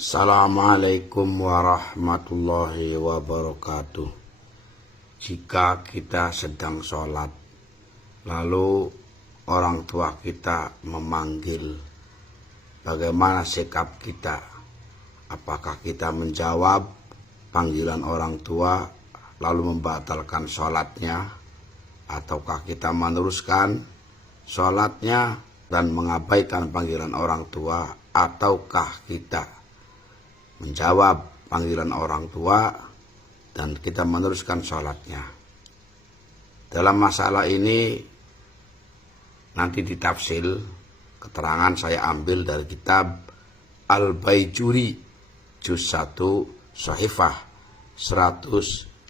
Assalamualaikum warahmatullahi wabarakatuh. Jika kita sedang sholat, lalu orang tua kita memanggil, bagaimana sikap kita? Apakah kita menjawab panggilan orang tua lalu membatalkan sholatnya, ataukah kita meneruskan sholatnya dan mengabaikan panggilan orang tua, ataukah kita menjawab panggilan orang tua dan kita meneruskan sholatnya? Dalam masalah ini nanti ditafsil, keterangan saya ambil dari kitab Al-Baijuri juz 1 Shahifah 183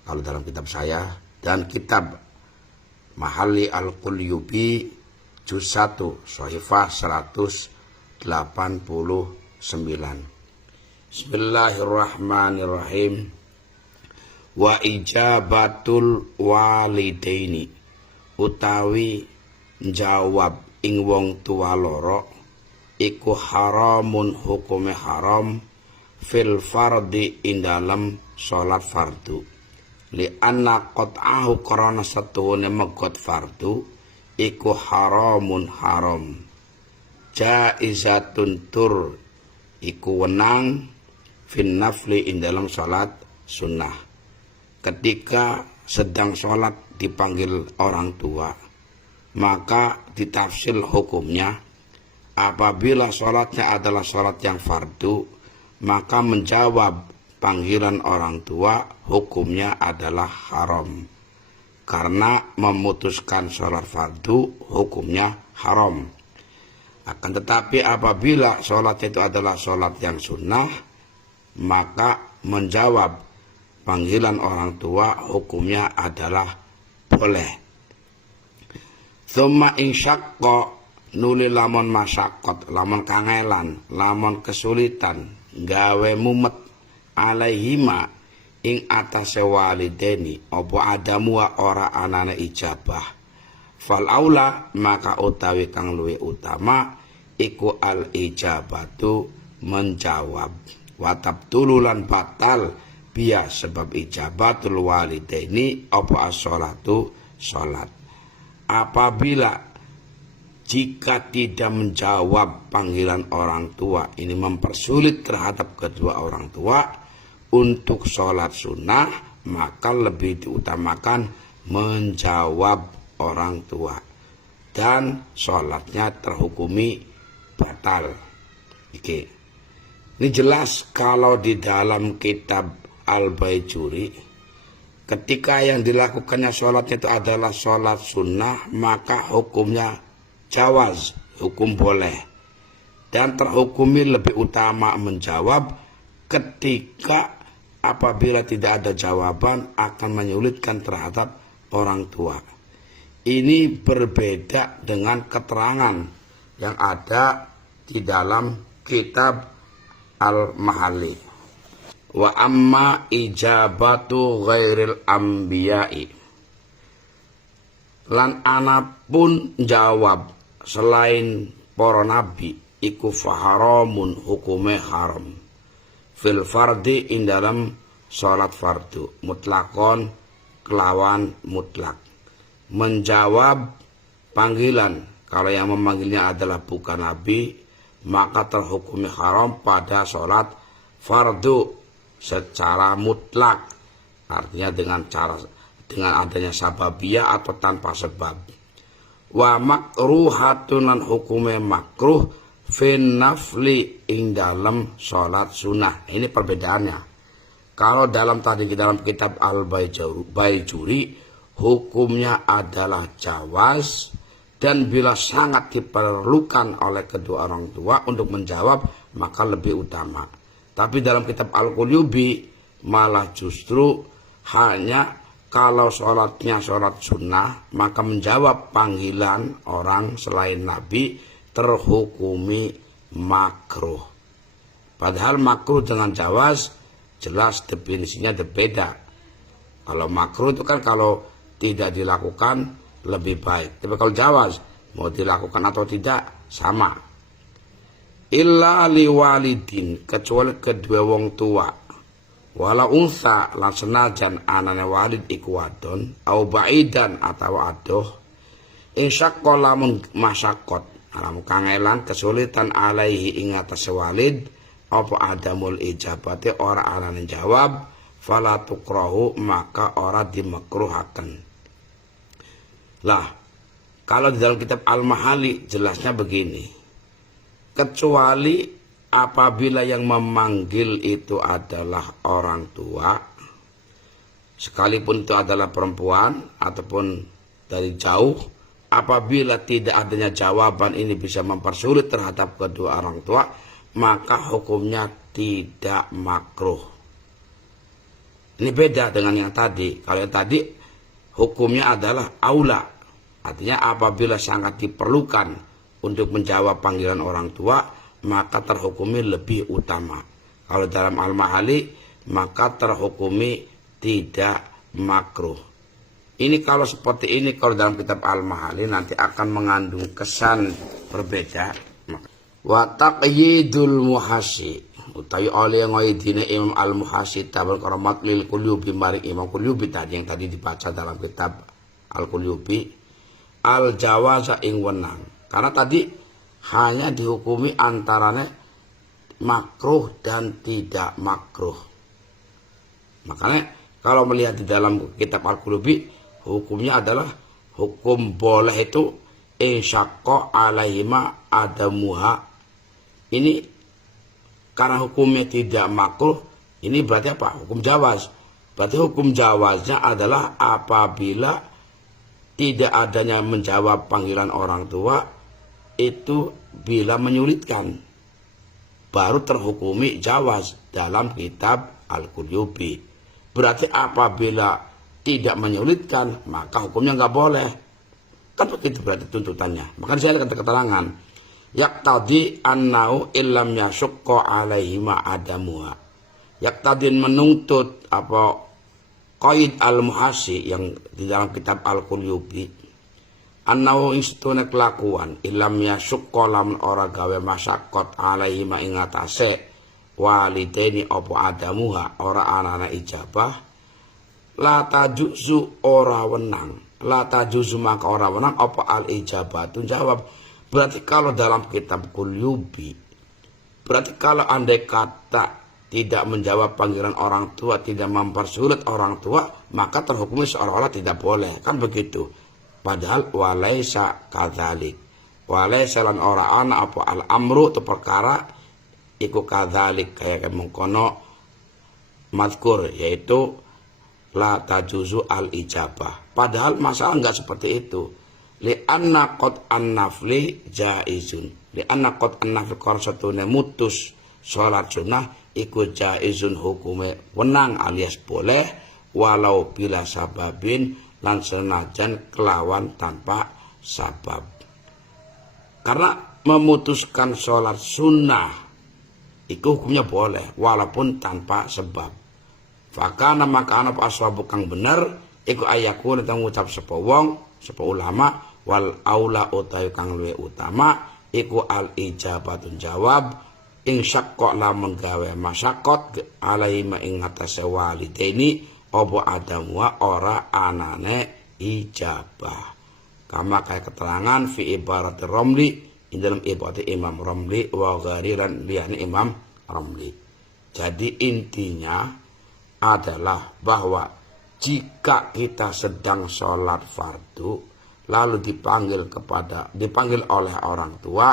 kalau dalam kitab saya, dan kitab Mahalli Al-Qulyubi juz 1 Shahifah 189. Bismillahirrahmanirrahim. Wa ijabatul walidaini, utawi njawab ing wong tua loro iku haramun, hukume haram, fil fardi ing dalem salat fardu, li anna qat'ahu karana satuhune megot fardu iku haramun haram, jaizatun tur iku wenang, fin nafli ing dalam salat sunnah. Ketika sedang sholat dipanggil orang tua, maka ditafsir hukumnya. Apabila sholatnya adalah sholat yang fardu, maka menjawab panggilan orang tua hukumnya adalah haram, karena memutuskan sholat fardu hukumnya haram. Akan tetapi apabila sholat itu adalah sholat yang sunnah, maka menjawab panggilan orang tua hukumnya adalah boleh. Tsumma insyaqqa, nuli lamun masyaqat, lamun kangelan, lamun kesulitan, gawe mumet, alaihima ing atase walideni, opo adamu ora anane ijabah, fal aula maka utawi kang luwih utama iku al ijabatu, menjawab, watab tululan batal biya sebab ijabatul walidaini apa as-sholatu sholat. Apabila jika tidak menjawab panggilan orang tua, ini mempersulit terhadap kedua orang tua untuk sholat sunnah, maka lebih diutamakan menjawab orang tua dan sholatnya terhukumi batal. Oke. Ini jelas kalau di dalam kitab Al-Baijuri, ketika yang dilakukannya sholatnya itu adalah sholat sunnah, maka hukumnya jawaz, hukum boleh, dan terhukumi lebih utama menjawab. Ketika apabila tidak ada jawaban akan menyulitkan terhadap orang tua. Ini berbeda dengan keterangan yang ada di dalam kitab Al-Mahalli. Wa amma ijabatu ghairil anbiya'i, lan anapun jawab selain para nabi iku faharamun, hukume haram, fil fardi ing dalam salat fardu, mutlakon kelawan mutlak. Menjawab panggilan kalau yang memanggilnya adalah bukan nabi, maka terhukumi haram pada salat fardu secara mutlak, artinya dengan adanya sababiyah atau tanpa sebab. Wa makruhatun, lan hukume makruh, fin nafli ing dalam salat sunnah. Ini perbedaannya. Kalau dalam kitab Al-Baijuri hukumnya adalah jawaz, dan bila sangat diperlukan oleh kedua orang tua untuk menjawab maka lebih utama. Tapi dalam kitab Al-Qulyubi malah justru hanya kalau sholatnya sholat sunnah, maka menjawab panggilan orang selain nabi terhukumi makruh. Padahal makruh dengan jawaz jelas definisinya berbeda. Kalau makruh itu kan kalau tidak dilakukan lebih baik. Tapi kalau jawaz mau dilakukan atau tidak sama. illa liwalidin, kecuali kedua wong tua, wala unsa lan senajan anane walid iku wadon, au baidan atawa adoh, insyaqqa lamun masyaqat, alam kangelan kesulitan alaihi ing atase walid, apa adamul ijabati ora anane jawab, fala tukrahu maka ora dimakruhaken. Lah, kalau di dalam kitab Al-Mahali jelasnya begini, kecuali apabila yang memanggil itu adalah orang tua, sekalipun itu adalah perempuan ataupun dari jauh, apabila tidak adanya jawaban ini bisa mempersulit terhadap kedua orang tua, maka hukumnya tidak makruh. Ini beda dengan yang tadi. Kalau yang tadi hukumnya adalah aula, artinya apabila sangat diperlukan untuk menjawab panggilan orang tua, maka terhukumi lebih utama. Kalau dalam Al-Mahali, maka terhukumi tidak makruh. Ini kalau seperti ini, kalau dalam kitab Al-Mahali nanti akan mengandung kesan berbeda. Wa taqyidul muhasi, utawi oleh ngoidine Imam Al-Muhasi tabal karamat lil Qulyubi, mari Imam Qulyubi tadi yang tadi dibaca dalam kitab Al-Qulyubi, al-jawaza ing wenang. Karena tadi hanya dihukumi antaranya makruh dan tidak makruh. Makanya kalau melihat di dalam kitab Al-Qulyubi, hukumnya adalah hukum boleh itu insyaqqa alaihima adamuha. Ini karena hukumnya tidak makruh, ini berarti apa? Hukum jawaz. Berarti hukum jawaznya adalah apabila tidak adanya menjawab panggilan orang tua itu bila menyulitkan, baru terhukumi jawaz dalam kitab Al-Qulyubi. Berarti apabila tidak menyulitkan, maka hukumnya nggak boleh. Kan begitu berarti tuntutannya. Maka saya ada keterangan, yaqtadi annau illam yashqa alaihima adamuha. Yaqtadi menuntut apa qaid al-muhasi yang di dalam kitab Al-Qulyubi, annau istune kelakuan illam yashqa lam ora gawe masyaqqat alaihima ing atase walidaini apa adamuha ora anana ijabah, la tajuzu ora wenang, la tajuzu maka ora wenang apa al-ijabatu jawab. Berarti kalau dalam kitab Qulyubi, berarti kalau andai kata tidak menjawab panggilan orang tua, tidak mempersulit orang tua, maka terhukumi seolah-olah tidak boleh. Kan begitu. Padahal walaisa kadzalik. Walaisa lan ora ana apa al-amru itu perkara iku kadzalik kayak mengkono mazkur, yaitu la tajuzu al-ijabah. Padahal masalah enggak seperti itu. Li'anna qad an-nafli jaizun. Li'anna qad an-nafli qarsatune mutus salat sunnah iku jaizun hukume wenang alias boleh, walau bila sababin lan senajan kelawan tanpa sabab. Karena memutuskan salat sunnah iku hukumnya boleh walaupun tanpa sebab. Fakana maka ana aswabu kang bener iku ayakun tang ngucap sapa wong, sapa ulama, wal aula utawi kang luwih utama iku al ijabatun jawab ing syaqqa lamun gawe masyaqat alaihima ing atase walidaini apa adamwa ora anane ijabah. Kama kaya keterangan fi ibarat Romli ing dalam ibarat Imam Romli wa ghairan liyane Imam Romli. Jadi intinya adalah bahwa jika kita sedang sholat fardu lalu dipanggil oleh orang tua,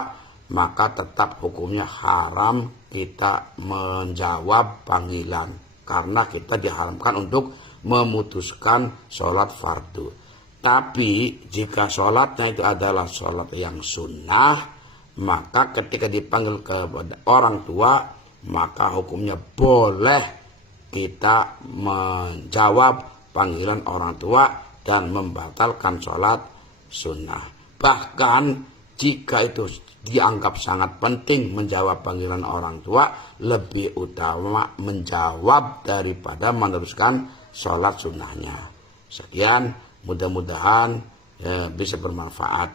maka tetap hukumnya haram kita menjawab panggilan karena kita diharamkan untuk memutuskan sholat fardu. Tapi jika sholatnya itu adalah sholat yang sunnah, maka ketika dipanggil kepada orang tua, maka hukumnya boleh kita menjawab panggilan orang tua dan membatalkan sholat sunnah. Bahkan jika itu dianggap sangat penting menjawab panggilan orang tua, lebih utama menjawab daripada meneruskan sholat sunnahnya. Sekian, mudah-mudahan bisa bermanfaat.